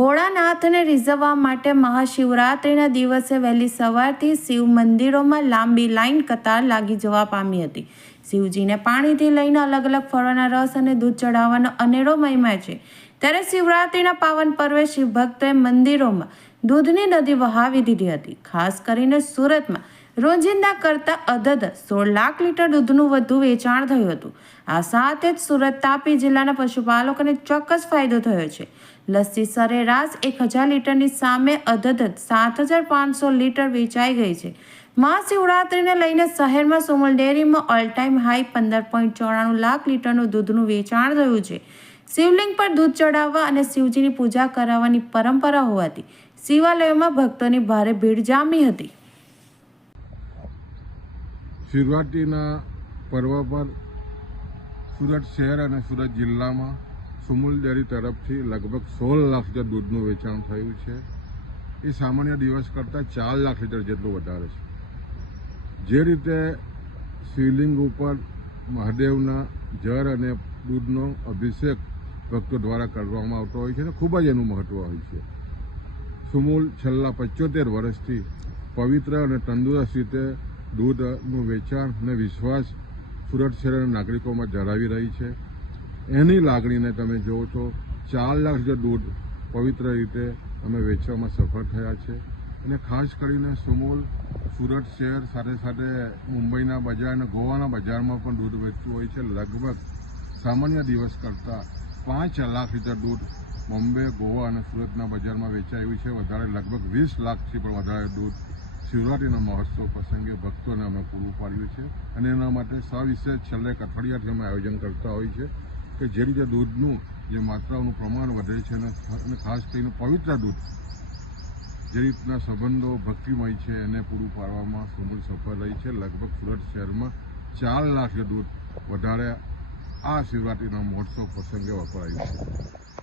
ભક્તોને રીઝવવા માટે મહાશિવરાત્રિના દિવસે વહેલી સવારથી શિવ મંદિરોમાં લાંબી લાઈન કતાર લાગી જવા પામી હતી. શિવજીને પાણીથી લઈને અલગ અલગ ફળોના રસ અને દૂધ ચડાવવાનો અનેરો મહિમા છે. ત્યારે શિવરાત્રિના પાવન પર્વે શિવભક્તોએ મંદિરોમાં દૂધની નદી વહાવી દીધી હતી. ખાસ કરીને સુરતમાં રોજિંદા કરતાં અધધ સોળ લાખ લીટર દૂધનું વધુ વેચાણ થયું હતું. આ સાથે જ સુરત તાપી જિલ્લાના પશુપાલકોને ચોક્કસ ફાયદો થયો છે. લસ્સી સરેરાશ એક હજાર લીટરની સામે અધદ સાત હજાર પાંચસો લીટર વેચાઈ ગઈ છે. મહાશિવરાત્રિને લઈને શહેરમાં સુમલ ડેરીમાં ઓલ ટાઈમ હાઈ પંદર પોઈન્ટ ચોરાણું લાખ લીટરનું દૂધનું વેચાણ થયું છે. શિવલિંગ પર દૂધ ચડાવવા અને શિવજીની પૂજા કરાવવાની પરંપરા હોવાથી શિવાલયોમાં ભક્તોની ભારે ભીડ જામી હતી. શિવરાત્રિના પર્વ પર સુરત શહેર અને સુરત જિલ્લામાં સુમુલ ડેરી તરફથી લગભગ સોળ લાખ લીટર દૂધનું વેચાણ થયું છે. એ સામાન્ય દિવસ કરતાં ચાર લાખ લીટર જેટલું વધારે છે. જે રીતે શિવલિંગ ઉપર મહાદેવના જળ અને દૂધનો અભિષેક ભક્તો દ્વારા કરવામાં આવતો હોય છે અને ખૂબ જ એનું મહત્વ હોય છે. સુમૂલ છેલ્લા પંચોતેર વર્ષથી પવિત્ર અને તંદુરસ્ત રીતે દૂધનું વેચાણ અને વિશ્વાસ સુરત શહેરના નાગરિકોમાં જળાવી રહી છે. એની લાગણીને તમે જુઓ તો ચાર લાખ જે દૂધ પવિત્ર રીતે અમે વેચવામાં સફળ થયા છે. અને ખાસ કરીને સુમૂલ સુરત શહેર સાથે સાથે મુંબઈના બજાર અને ગોવાના બજારમાં પણ દૂધ વેચતું હોય છે. લગભગ સામાન્ય દિવસ કરતાં પાંચ લાખ લીટર દૂધ બોમ્બે, ગોવા અને સુરતના બજારમાં વેચાયું છે. વધારે લગભગ વીસ લાખથી પણ વધારે દૂધ શિવરાત્રિના મહોત્સવ પ્રસંગે ભક્તોને અમે પૂરું પાડ્યું છે અને એના માટે સવિશેષ છેલ્લે એક અઠવાડિયાથી અમે આયોજન કરતા હોય છે કે જે રીતે દૂધનું જે માત્રાનું પ્રમાણ વધે છે અને અને ખાસ કરીને પવિત્ર દૂધ, જે રીતના સંબંધો ભક્તિમય છે એને પૂરું પાડવામાં સુમૂલ સફળ રહી છે. લગભગ સુરત શહેરમાં ચાર લાખ દૂધ વધારે આ શિવરાત્રિના મહોત્સવ પ્રસંગે વપરાયું છે.